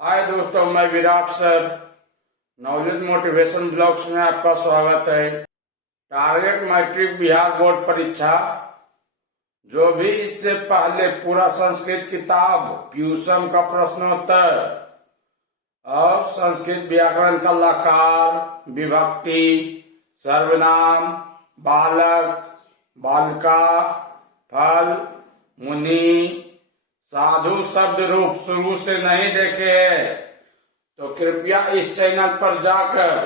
हाय दोस्तों, मैं Virat sir knowledge motivation blogs में आपका स्वागत है। टारगेट मैट्रिक बिहार बोर्ड परीक्षा जो भी इससे पहले पूरा संस्कृत किताब, ट्यूशन का प्रश्नोत्तर और संस्कृत व्याकरण का लकार, विभक्ति, सर्वनाम, बालक, बालिका, फल, मुनि, साधु शब्द रूप शुरू से नहीं देखे हैं तो कृपया इस चैनल पर जाकर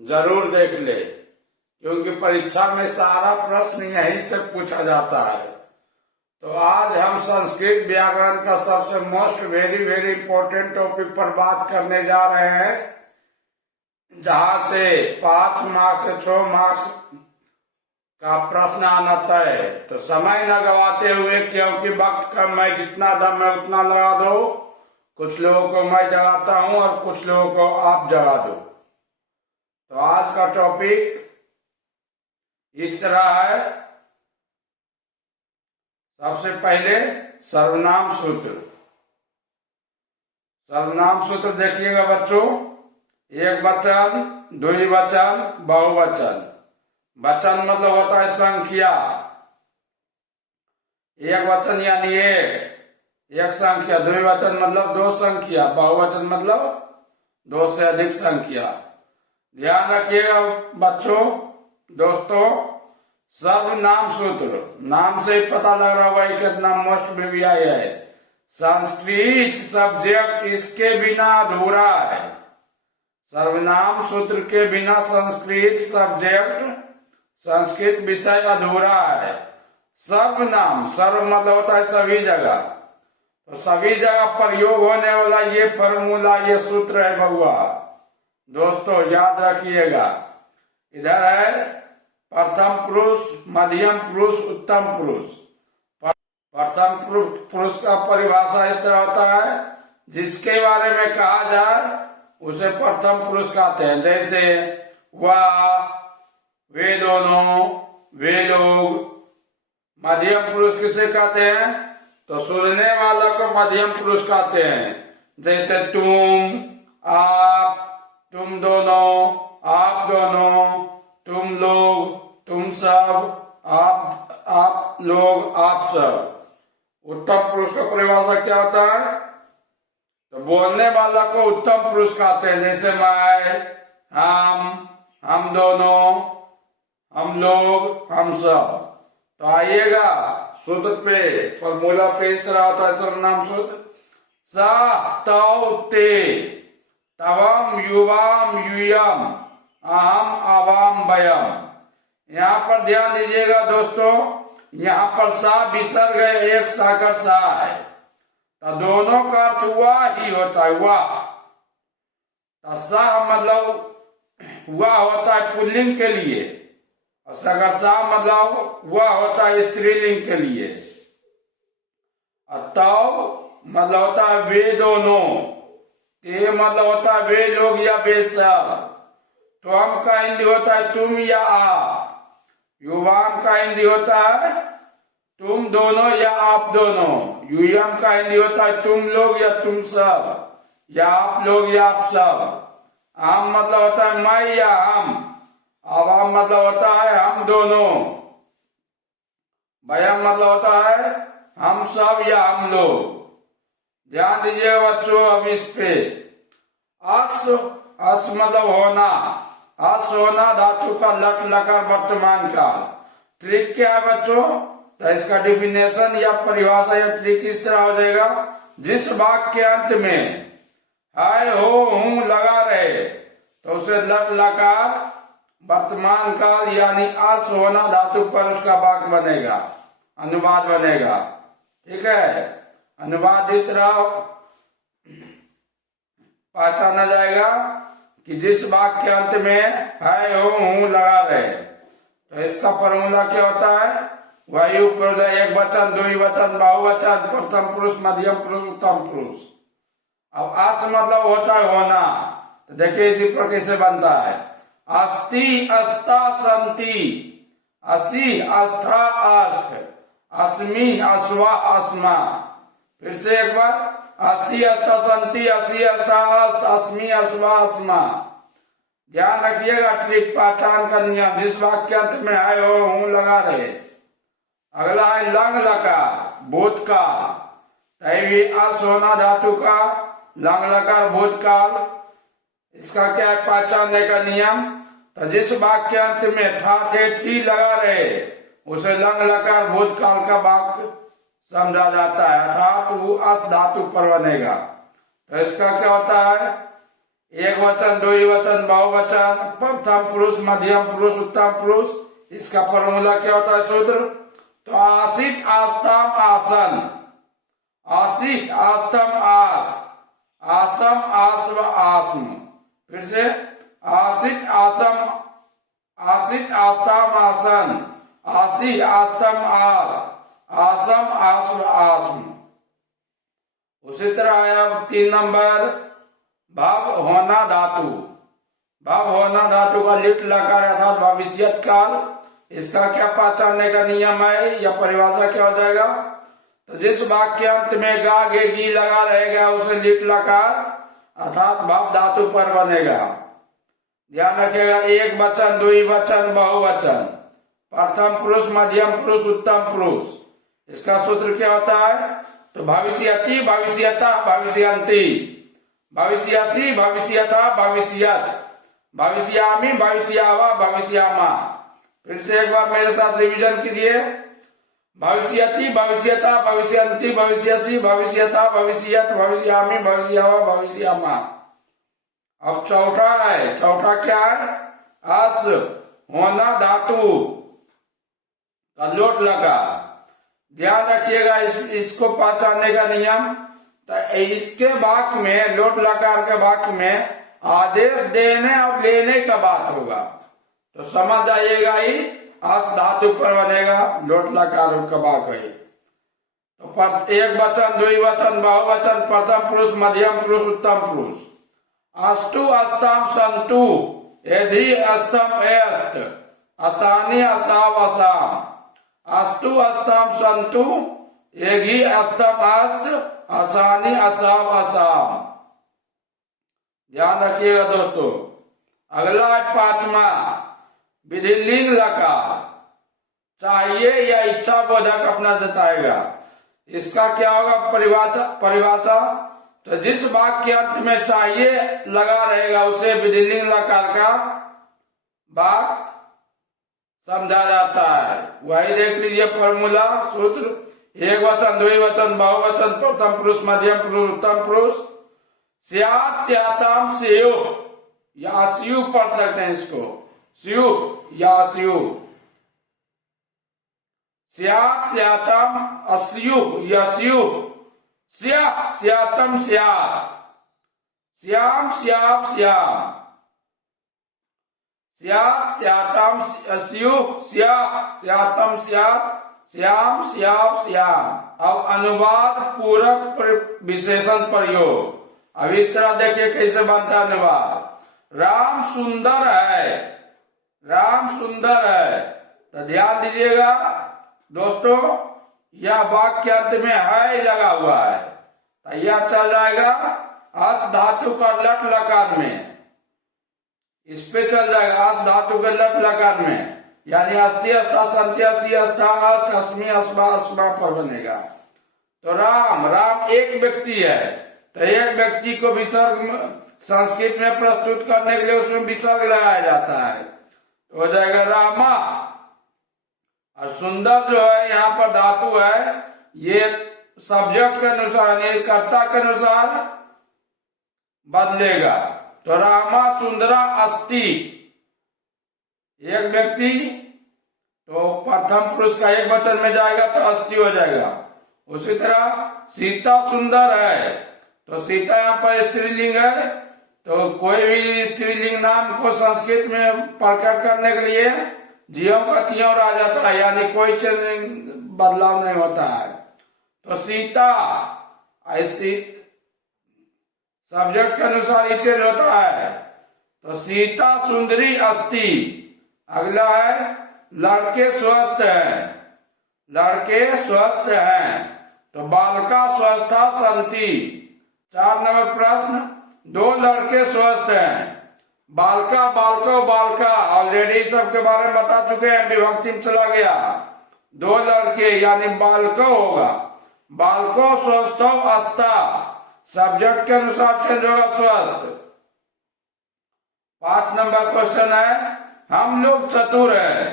जरूर देख ले, क्योंकि परीक्षा में सारा प्रश्न यहीं से पूछा जाता है। तो आज हम संस्कृत व्याकरण का सबसे मोस्ट वेरी इंपॉर्टेंट टॉपिक पर बात करने जा रहे हैं, जहां से 5 मार्क्स से 6 मार्क्स का प्रश्न आना तय। तो समय न गवाते हुए, क्योंकि वक्त कम है, जितना दम है उतना लगा दो। कुछ लोगों को मैं जगाता हूं और कुछ लोगों को आप जगा दो। तो आज का टॉपिक इस तरह है। सबसे पहले सर्वनाम सूत्र। सर्वनाम सूत्र देखिएगा बच्चों। एक वचन, द्विवचन, बहुवचन। वचन मतलब होता है संख्या। एक वचन यानी एक संख्या। द्विवचन मतलब 2 संख्या। बहुवचन मतलब 2 से अधिक संख्या। ध्यान रखिएगा बच्चों, दोस्तों। सर्वनाम सूत्र नाम से ही पता लग रहा होगा कितना मोस्ट बीवीआई है। संस्कृत सब्जेक्ट इसके बिना अधूरा है। सर्वनाम सूत्र के बिना संस्कृत सब्जेक्ट, संस्कृत विषय अधूरा है। सर्वनाम, सर्व मतलब होता है सभी जगह। तो सभी जगह प्रयोग होने वाला ये फॉर्मूला, ये सूत्र है बउआ। दोस्तों याद रखिएगा। इधर है प्रथम पुरुष, मध्यम पुरुष, उत्तम पुरुष। प्रथम पुरुष का परिभाषा इस तरह होता है, जिसके बारे में कहा जाए उसे प्रथम पुरुष कहते हैं। जैसे वह, वे दोनों, वे लोग। मध्यम पुरुष किसे कहते हैं? तो सुनने वाला को मध्यम पुरुष कहते हैं। जैसे तुम, आप, तुम दोनों, आप दोनों, तुम लोग, तुम सब, आप लोग, आप सब। उत्तम पुरुष का परिभाषा क्या होता है? तो बोलने वाला को उत्तम पुरुष कहते हैं। जैसे मैं, हम दोनों, हम लोग, हम सब। तो आइएगा सूत्र पे, फॉर्मूला पे इस तरह होता है सर्वनाम सूत्र। स तौ ते, तवम युवाम यूयम, अहम आवाम वयम। यहाँ पर ध्यान दीजिएगा दोस्तों। यहाँ पर सा विसर्ग है, एक सा का सा है। तो दोनों का अर्थ वह ही होता है, वह। तो सा मतलब वह होता है पुल्लिंग के लिए, और सगसा मतलब वह होता है स्त्रीलिंग के लिए। तौ मतलब होता है वे दोनों। ते मतलब होता है वे लोग या वे सब। त्वम का हिंदी होता है तुम या आप। युवाम का हिंदी होता है तुम दोनों या आप दोनों। यूयम का हिंदी होता है तुम लोग या तुम सब, या आप लोग या आप सब। हम मतलब होता है मैं या हम। आवाम मतलब होता है हम दोनों। वयम मतलब होता है हम सब या हम लोग। ध्यान दीजिएगा बच्चों अब इस पे। अस मतलब होना। अस होना धातु का लट लकार वर्तमान काल। ट्रिक क्या है बच्चों? तो इसका डिफिनेशन या परिभाषा या ट्रिक इस तरह हो जाएगा। जिस वाक्य के अंत में हाय हो हूं लगा रहे तो उसे लट लकार वर्तमान काल यानी अस होना धातु पर उसका वाक्य बनेगा, अनुवाद बनेगा। ठीक है, अनुवाद इस तरह पहचाना जाएगा कि जिस वाक्य के अंत में है हो हूं लगा रहे। तो इसका फॉर्मूला क्या होता है? वायु प्रलय, एक वचन, द्विवचन, बहुवचन, प्रथम पुरुष, मध्यम पुरुष, उत्तम पुरुष। अब अस मतलब होता है होना। तो देखिए इसी पर कैसे बनता है। अस्ति, अस्ता, संति, असि, अस्था, अष्ट, अस्मि, अस्वा, अस्मा। फिर से एक बार। अस्ति अस्थ संति असि अस्था अस्त अस्मि अस्वा अस्मा। ध्यान रखिएगा, ट्रिक पहचान का नियम। जिस वाक्यांत में आए हो हूं लगा रहे। अगला है लंग लकार भूतकाल, तभी अस होना धातु का, लंग लकार भूतकाल। इसका क्या है पहचानने का नियम? तो जिस वाक्यांत में था थे थी लगा रहे उसे लंग लकार भूतकाल का वाक्य समझा जाता है, अर्थात वो अस धातु पर बनेगा। तो इसका क्या होता है? एक वचन, द्विवचन, बहुवचन, प्रथम पुरुष, मध्यम पुरुष, उत्तम पुरुष। इसका फॉर्मूला क्या होता है सूत्र? तो आसित आस्तम आसन, आसित आस्तम आस, आसम आस्व आस्म। फिर से आसित आसम, आसित आस्तम आसन, आसी आस्तम आस, आसम आस्व आस्म। उसी तरह आया 3 नंबर भव होना धातु। भव होना धातु का लिट लकार अर्थात भविष्यत काल। इसका क्या पहचानने का नियम है या परिभाषा क्या हो जाएगा? तो जिस वाक्यांत में गा गे गी लगा रहेगा उसे लिट लकार अर्थात भव धातु पर बनेगा। ध्यान रखिएगा, एक वचन, द्विवचन, बहुवचन, प्रथम पुरुष, मध्यम पुरुष, उत्तम पुरुष। इसका सूत्र क्या होता है? तो भविष्यति, भविष्यता, भविष्यंति, भविष्यसि, भविष्यथा, भविष्यत, भविष्यामि, भविष्यावा, भविष्यामा। फिर से एक बार मेरे साथ रिवीजन कीजिए। भविष्यति, भविष्यता, भविष्यंति, भविष्यसि, भविष्यथा, भविष्यत, भविष्यामि, भविष्यावा, भविष्यामा। अब चौथा है। चौथा क्या है? अस होना धातु का लोट लगा। ध्यान रखिएगा, इसको पहचानने का नियम। तो इसके वाक्य में, लोट लकार के वाक्य में आदेश देने और लेने का बात होगा। तो समझ जाइएगा ही अस धातु पर बनेगा लोट लकार का वाक्य है। तो एक वचन, द्विवचन, बहुवचन, प्रथम पुरुष, मध्यम पुरुष, उत्तम पुरुष। अस्तु अस्तम संतु, एधि अस्तम एस्त, असानी असाव असाम। अस्तु अस्तम संतु, एघि अस्तम अस्त, असानी असाव असाम। ध्यान रखिएगा दोस्तों। अगला है 5वां विधिलिंग लकार। चाहिए या इच्छा बोधक अपना जताएगा। इसका क्या होगा परिभाषा? तो जिस वाक्यांत में चाहिए लगा रहेगा उसे विधिलिंग लकार का वाक्य समझा जाता है। वही देख लीजिए फॉर्मूला, सूत्र। एक वचन, द्विवचन, बहुवचन, प्रथम पुरुष, मध्यम पुरुष, उत्तम पुरुष। स्यात् स्याताम स्यु या स्यु पढ़ सकते हैं इसको, स्यु या स्यु। स्यात् स्याताम अस्यु या स्यु। स्या स्यातम स्यात्, श्याम श्याम श्याम। स्यात् स्यातम स्यु, स्या स्यातम स्यात्, श्याम श्याम श्याम। अब अनुवाद पूरक विशेषण प्रयोग। अब इस तरह देखिए कैसे बनता है अनुवाद। राम सुंदर है, राम सुंदर है। तो ध्यान दीजिएगा दोस्तों, यह वाक्यांत में है लगा हुआ है तो यह चल जाएगा अस धातु का लट लकार में। इस पे चल जाएगा अस धातु के लट लकार में, यानी अस्ति अस्था संति असि अस्था अस्त अस्मि अस्मा अस्मा पर बनेगा। तो राम, राम एक व्यक्ति है तो एक व्यक्ति को विसर्ग संस्कृत में प्रस्तुत करने के लिए उसमें विसर्ग लगाया जाता है, तो हो जाएगा रामा। और सुंदर जो है यहाँ पर धातु है, ये सब्जेक्ट के अनुसार यानी कर्ता के अनुसार बदलेगा। तो रामा सुंदरा अस्ति, एक व्यक्ति, तो प्रथम पुरुष का एक वचन में जाएगा तो अस्ति हो जाएगा। उसी तरह सीता सुंदर है, तो सीता यहाँ पर स्त्रीलिंग है, तो कोई भी स्त्रीलिंग नाम को संस्कृत में प्रकट करने के लिए जियो का तियों आ जाता है, यानी कोई बदलाव नहीं होता है। तो सीता ऐसी सब्जेक्ट के अनुसार ही चेंज होता है। तो सीता सुंदरी अस्ति। अगला है लड़के स्वस्थ हैं, लड़के स्वस्थ हैं। तो बालका स्वस्था संति, 4 नंबर प्रश्न, 2 लड़के स्वस्थ हैं, बालका बालको बालका और लेडीज सब के बारे में बता चुके हैं, विभक्ति में चला गया। 2 लड़के यानी बालको होगा, बालको स्वस्थ अस्ता, सब्जेक्ट के अनुसार चेंज होगा स्वस्थ। 5 नंबर क्वेश्चन है, हम लोग चतुर हैं,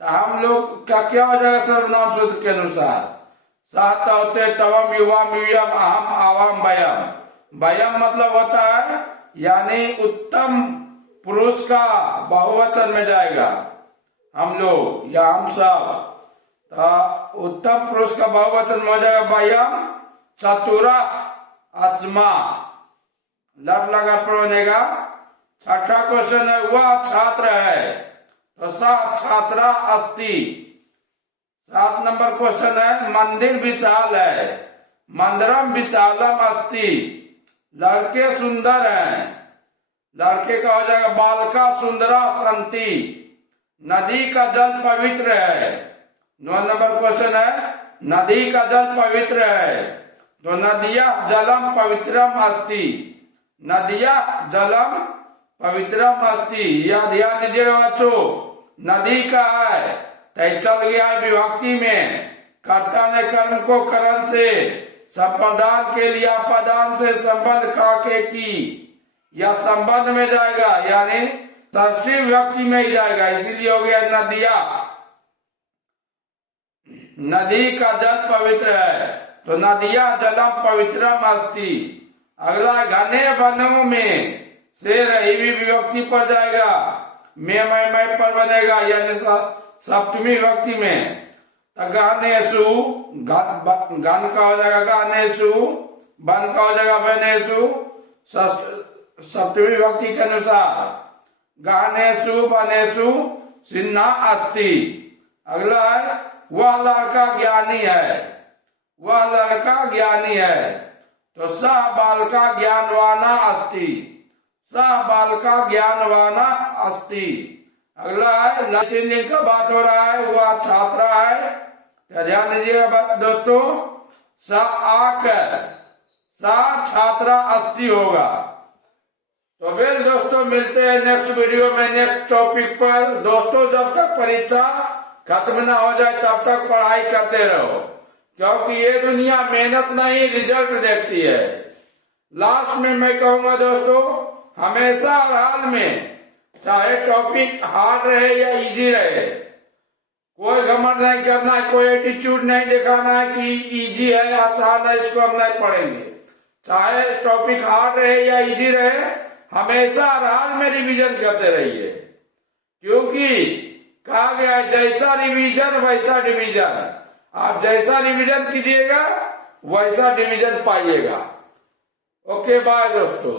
तो हम लोग का क्या हो जाएगा सर्वनाम सूत्र के अनुसार? सात होते तवम युवम यूयम अहम आवाम वयम। वयम मतलब होता है यानी उत्तम पुरुष का बहुवचन में जाएगा, हम लोग या हम सब, तो उत्तम पुरुष का बहुवचन में हो जाएगा वयम चतुरा अस्मा, लट लगा बनेगा। 6ठा क्वेश्चन है, वह छात्र है, तो सा छात्रा अस्ति। 7 नंबर क्वेश्चन है, मंदिर विशाल है, मंदिरम विशालम अस्ति, लड़के सुंदर हैं, लड़के का हो जाएगा बालका सुंदरा संति, नदी का जल पवित्र है। 9 नंबर क्वेश्चन है, नदी का जल पवित्र है, तो नदिया जलम पवित्रम अस्ति, नदिया जलम पवित्रम अस्ति। यह ध्यान दीजिएगा बच्चों, नदी का है तो चल गया विभक्ति में, कर्ता ने कर्म को करण से, संप्रदान के लिए अपदान से संबंध का के की, या संबंध में जाएगा यानी षष्ठी विभक्ति में ही जाएगा, इसीलिए हो गया नदिया। नदी का जल पवित्र है, तो नदिया जलम पवित्रम अस्ति। अगला, घने वनों में से रही भी विभक्ति पर जाएगा, मैं पर बनेगा यानी सप्तमी विभक्ति में। गानेसु गन का हो जाएगा गानेसु, बन का हो जाएगा बनेसु, सप्तमी विभक्ति के अनुसार। गानेसु बनेसु सिन्हा अस्ति। अगला है, वह लड़का ज्ञानी है, वह लड़का ज्ञानी है, तो स बालका ज्ञानवाना अस्ति, स बालका ज्ञानवाना अस्ति। अगला है, तीन दिन का बात हो रहा है, वह छात्रा है, तो ध्यान दीजिएगा दोस्तों, स आकर सा छात्रा अस्ति होगा। तो वेल दोस्तों, मिलते हैं नेक्स्ट वीडियो में नेक्स्ट टॉपिक पर। दोस्तों, जब तक परीक्षा खत्म ना हो जाए तब तक पढ़ाई करते रहो, क्योंकि ये दुनिया मेहनत नहीं रिजल्ट देखती है। लास्ट में मैं कहूंगा दोस्तों, हमेशा हर हाल में चाहे टॉपिक हार्ड रहे या इजी रहे, कोई घमंड नहीं करना है, कोई एटीट्यूड नहीं दिखाना है कि इजी है आसान है इसको हम नहीं पढ़ेंगे। चाहे टॉपिक हार्ड रहे या इजी रहे, हमेशा हर हाल में रिवीजन करते रहिए, क्योंकि कहा गया है जैसा रिवीजन वैसा डिवीजन। आप जैसा रिवीजन कीजिएगा वैसा डिवीजन पाइएगा। ओके बाय दोस्तों।